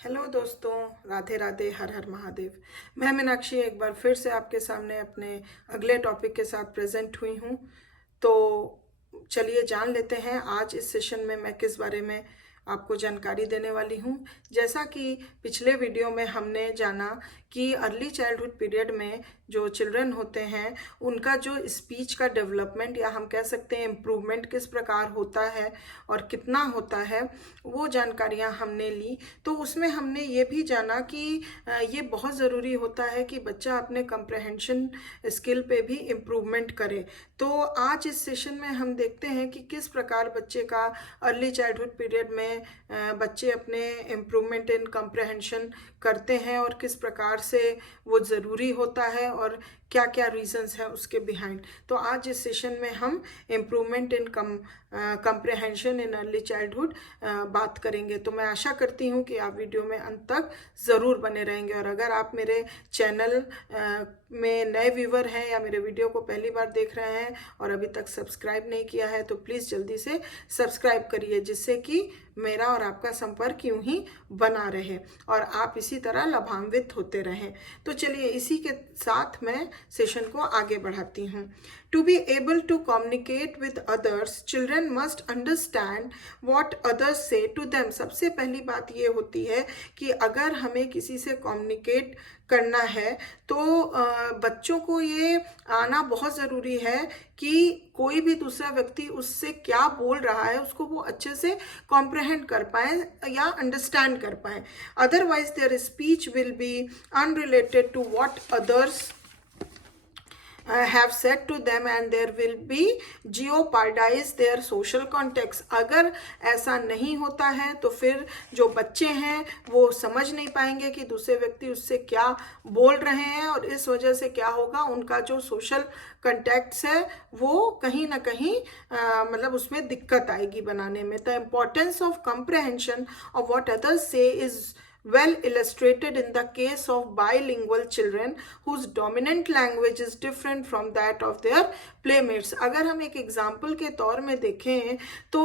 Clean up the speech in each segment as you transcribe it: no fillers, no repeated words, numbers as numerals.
Hello दोस्तों, राधे राधे, हर हर महादेव। मैं मीनाक्षी एक बार फिर से आपके सामने अपने अगले टॉपिक के साथ प्रेजेंट हुई हूँ। तो चलिए जान लेते हैं आज इस सेशन में मैं किस बारे में आपको जानकारी देने वाली हूँ। जैसा कि पिछले वीडियो में हमने जाना कि अर्ली चाइल्डहुड पीरियड में जो चिल्ड्रन होते हैं उनका जो स्पीच का डेवलपमेंट या हम कह सकते हैं इम्प्रूवमेंट किस प्रकार होता है और कितना होता है, वो जानकारियाँ हमने ली। तो उसमें हमने ये भी जाना कि ये बहुत ज़रूरी होता है कि बच्चा अपने कंप्रहेंशन स्किल पे भी इम्प्रूवमेंट करे। तो आज इस सेशन में हम देखते हैं कि किस प्रकार बच्चे का अर्ली चाइल्डहुड पीरियड में बच्चे अपने इम्प्रूवमेंट इन कंप्रहेंशन करते हैं और किस प्रकार से वो ज़रूरी होता है और क्या क्या रीजंस हैं उसके बिहाइंड। तो आज इस सेशन में हम improvement in comprehension in early childhood बात करेंगे। तो मैं आशा करती हूँ कि आप वीडियो में अंत तक ज़रूर बने रहेंगे। और अगर आप मेरे चैनल में नए व्यूवर हैं या मेरे वीडियो को पहली बार देख रहे हैं और अभी तक सब्सक्राइब नहीं किया है तो प्लीज़ जल्दी से सब्सक्राइब करिए, जिससे कि मेरा और आपका संपर्क यूं ही बना रहे और आप इसी तरह लाभान्वित होते रहें। तो चलिए इसी के साथ मैं सेशन को आगे बढ़ाती हूँ। To be able to communicate with others, children must understand what others say to them. सबसे पहली बात ये होती है कि अगर हमें किसी से कम्युनिकेट करना है तो बच्चों को ये आना बहुत ज़रूरी है कि कोई भी दूसरा व्यक्ति उससे क्या बोल रहा है उसको वो अच्छे से कॉम्प्रहेंड कर पाए या अंडरस्टैंड कर पाए। Otherwise their speech will be unrelated to what others have said to them and there will be jeopardize their social context। अगर ऐसा नहीं होता है तो फिर जो बच्चे हैं वो समझ नहीं पाएंगे कि दूसरे व्यक्ति उससे क्या बोल रहे हैं और इस वजह से क्या होगा, उनका जो सोशल कंटेक्ट्स है वो कहीं ना कहीं मतलब उसमें दिक्कत आएगी बनाने में। The importance of comprehension of what others say is well illustrated in the case of bilingual children whose dominant language is different from that of their playmates। अगर हम एक एग्जाम्पल के तौर में देखें तो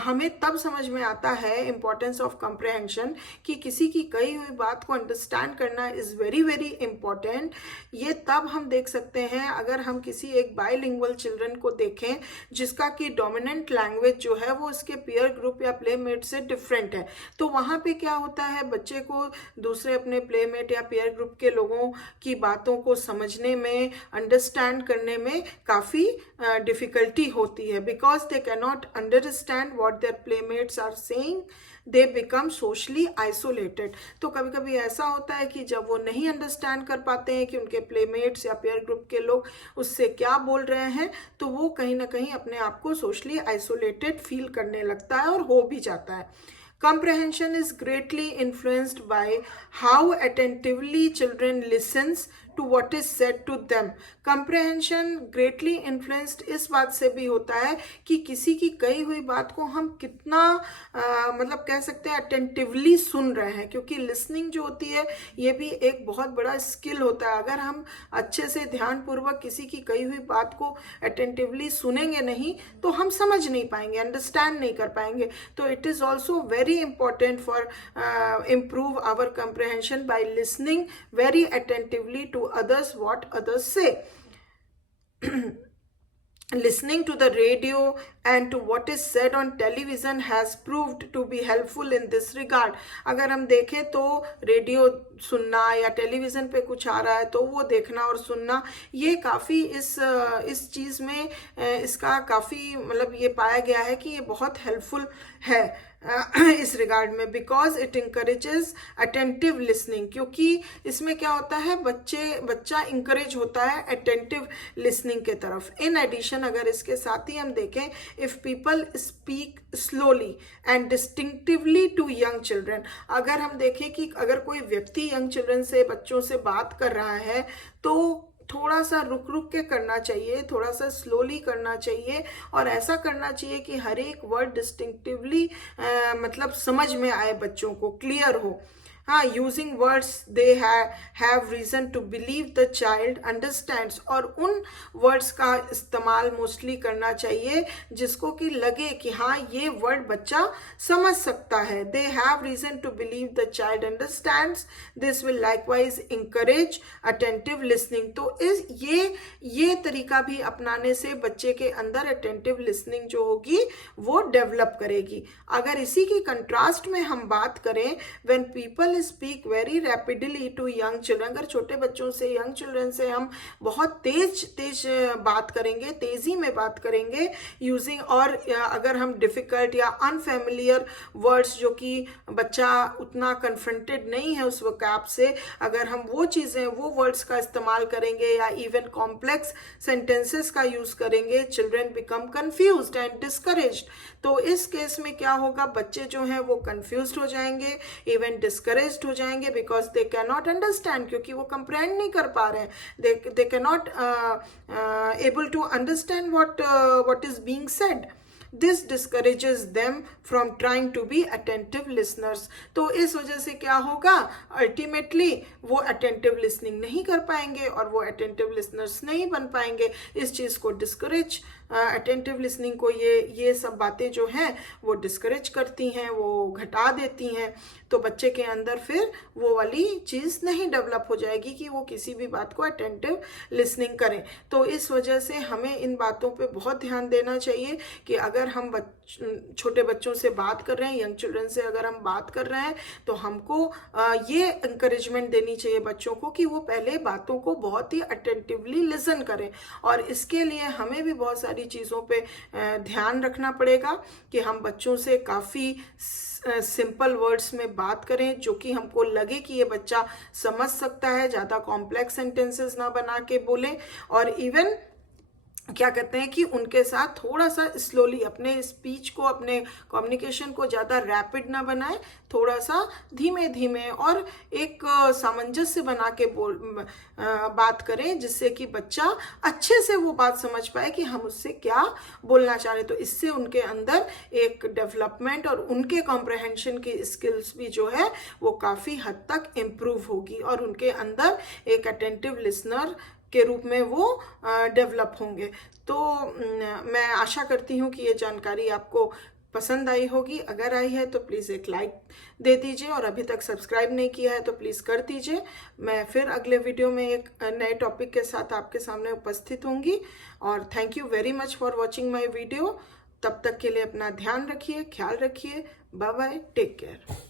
हमें तब समझ में आता है इम्पोर्टेंस ऑफ कंप्रहेंशन कि किसी की कही हुई बात को अंडरस्टैंड करना इज़ वेरी वेरी इम्पॉर्टेंट। ये तब हम देख सकते हैं अगर हम किसी एक बाइलिंगुअल चिल्ड्रन को देखें जिसका कि डोमिनेंट लैंग्वेज जो है वो उसके पीयर ग्रुप या प्लेमेट से डिफरेंट है। तो वहाँ पे क्या होता है, बच्चे को दूसरे अपने प्लेमेट या पीयर ग्रुप के लोगों की बातों को समझने में, अंडरस्टैंड करने में काफ़ी डिफिकल्टी होती है। Because they can not understand what their playmates are saying, they become socially isolated. तो कभी कभी ऐसा होता है कि जब वो नहीं अंडरस्टैंड कर पाते हैं कि उनके प्लेमेट्स या पेयर ग्रुप के लोग उससे क्या बोल रहे हैं, तो वो कहीं ना कहीं अपने आप को सोशली आइसोलेटेड फील करने लगता है और हो भी जाता है। Comprehension is greatly influenced by how attentively children listens to what is said to them। Comprehension greatly influenced इस बात से भी होता है कि किसी की कही हुई बात को हम कितना मतलब कह सकते हैं अटेंटिवली सुन रहे हैं, क्योंकि लिसनिंग जो होती है ये भी एक बहुत बड़ा स्किल होता है। अगर हम अच्छे से ध्यानपूर्वक किसी की कही हुई बात को अटेंटिवली सुनेंगे नहीं तो हम समझ नहीं पाएंगे, अंडरस्टैंड नहीं कर पाएंगे। तो it is also very important for improve our comprehension by listening very attentively to others what others say। Listening to the radio and to what is said on television has proved to be helpful in this regard। अगर हम देखें तो radio सुनना या television पे कुछ आ रहा है तो वो देखना और सुनना, ये काफ़ी इस चीज़ में इसका काफ़ी मतलब ये पाया गया है कि ये बहुत हेल्पफुल है इस रिगार्ड में। Because it encourages attentive listening, क्योंकि इसमें क्या होता है बच्चा इंकरेज होता है अटेंटिव लिसनिंग के तरफ। इन एडिशन अगर इसके साथ ही हम देखें, if people speak slowly and distinctively to young children, अगर हम देखें कि अगर कोई व्यक्ति यंग चिल्ड्रन से, बच्चों से बात कर रहा है तो थोड़ा सा रुक रुक के करना चाहिए, थोड़ा सा स्लोली करना चाहिए और ऐसा करना चाहिए कि हर एक वर्ड डिस्टिंक्टिवली मतलब समझ में आए, बच्चों को क्लियर हो। हाँ, using words they have reason to believe the child understands, और उन वर्ड्स का इस्तेमाल मोस्टली करना चाहिए जिसको कि लगे कि हाँ ये वर्ड बच्चा समझ सकता है. They have reason to believe the child understands, this will likewise encourage attentive listening. तो ये तरीका भी अपनाने से बच्चे के अंदर अटेंटिव लिसनिंग जो होगी वो डेवलप करेगी. अगर इसी की कंट्रास्ट में हम बात करें, when people speak very rapidly to young children, अगर छोटे बच्चों से, यंग चिल्ड्रन से हम बहुत तेज बात करेंगे, तेजी में बात करेंगे यूजिंग, और अगर हम डिफिकल्ट या अनफेमिलियर वर्ड्स जो कि बच्चा उतना कन्फ्रंटेड नहीं है उस वोकैब से, अगर हम वो चीज़ें, वो वर्ड्स का इस्तेमाल करेंगे या इवन कॉम्प्लेक्स सेंटेंसेस का यूज करेंगे, children become confused and discouraged. तो इस केस में क्या होगा, बच्चे जो हैं वो कंफ्यूज्ड हो जाएंगे, इवन डिस्करेज्ड हो जाएंगे, because they can not understand, क्योंकि वो कंप्रेहेंड नहीं कर पा रहे हैं. They can not able to understand what is being said. This discourages them from trying to be attentive listeners. तो इस वजह से क्या होगा, अल्टीमेटली वो अटेंटिव लिसनिंग नहीं कर पाएंगे और वो अटेंटिव लिसनर्स नहीं बन पाएंगे. इस चीज़ को डिस्करेज, अटेंटिव लिसनिंग को ये सब बातें जो हैं वो डिस्करेज करती हैं, वो घटा देती हैं. तो बच्चे के अंदर फिर वो वाली चीज़ नहीं डेवलप हो जाएगी कि वो किसी भी बात को अटेंटिव लिसनिंग करें. तो इस वजह से हमें इन बातों पे बहुत ध्यान देना चाहिए कि अगर हम छोटे बच्चों से बात कर रहे हैं, यंग चिल्ड्रन से अगर हम बात कर रहे हैं, तो हमको ये इंकरेजमेंट देनी चाहिए बच्चों को कि वो पहले बातों को बहुत ही अटेंटिवली लिसन करें. और इसके लिए हमें भी बहुत सारी चीज़ों पे ध्यान रखना पड़ेगा कि हम बच्चों से काफ़ी सिंपल वर्ड्स में बात करें जो कि हमको लगे कि ये बच्चा समझ सकता है, ज़्यादा कॉम्प्लेक्स सेंटेंसेस ना बना के बोलें, और इवन क्या कहते हैं कि उनके साथ थोड़ा सा स्लोली अपने स्पीच को, अपने कम्युनिकेशन को ज़्यादा रैपिड ना बनाएं, थोड़ा सा धीमे धीमे और एक सामंजस्य बना के बात करें, जिससे कि बच्चा अच्छे से वो बात समझ पाए कि हम उससे क्या बोलना चाह रहे. तो इससे उनके अंदर एक डेवलपमेंट और उनके कॉम्प्रहेंशन की स्किल्स भी जो है वो काफ़ी हद तक इम्प्रूव होगी और उनके अंदर एक अटेंटिव लिसनर के रूप में वो डेवलप होंगे. तो मैं आशा करती हूँ कि ये जानकारी आपको पसंद आई होगी. अगर आई है तो प्लीज़ एक लाइक दे दीजिए, और अभी तक सब्सक्राइब नहीं किया है तो प्लीज़ कर दीजिए. मैं फिर अगले वीडियो में एक नए टॉपिक के साथ आपके सामने उपस्थित होंगी. और thank you very much for watching my video. तब तक के लिए अपना ध्यान रखिए, ख्याल रखिए. Bye bye, take care.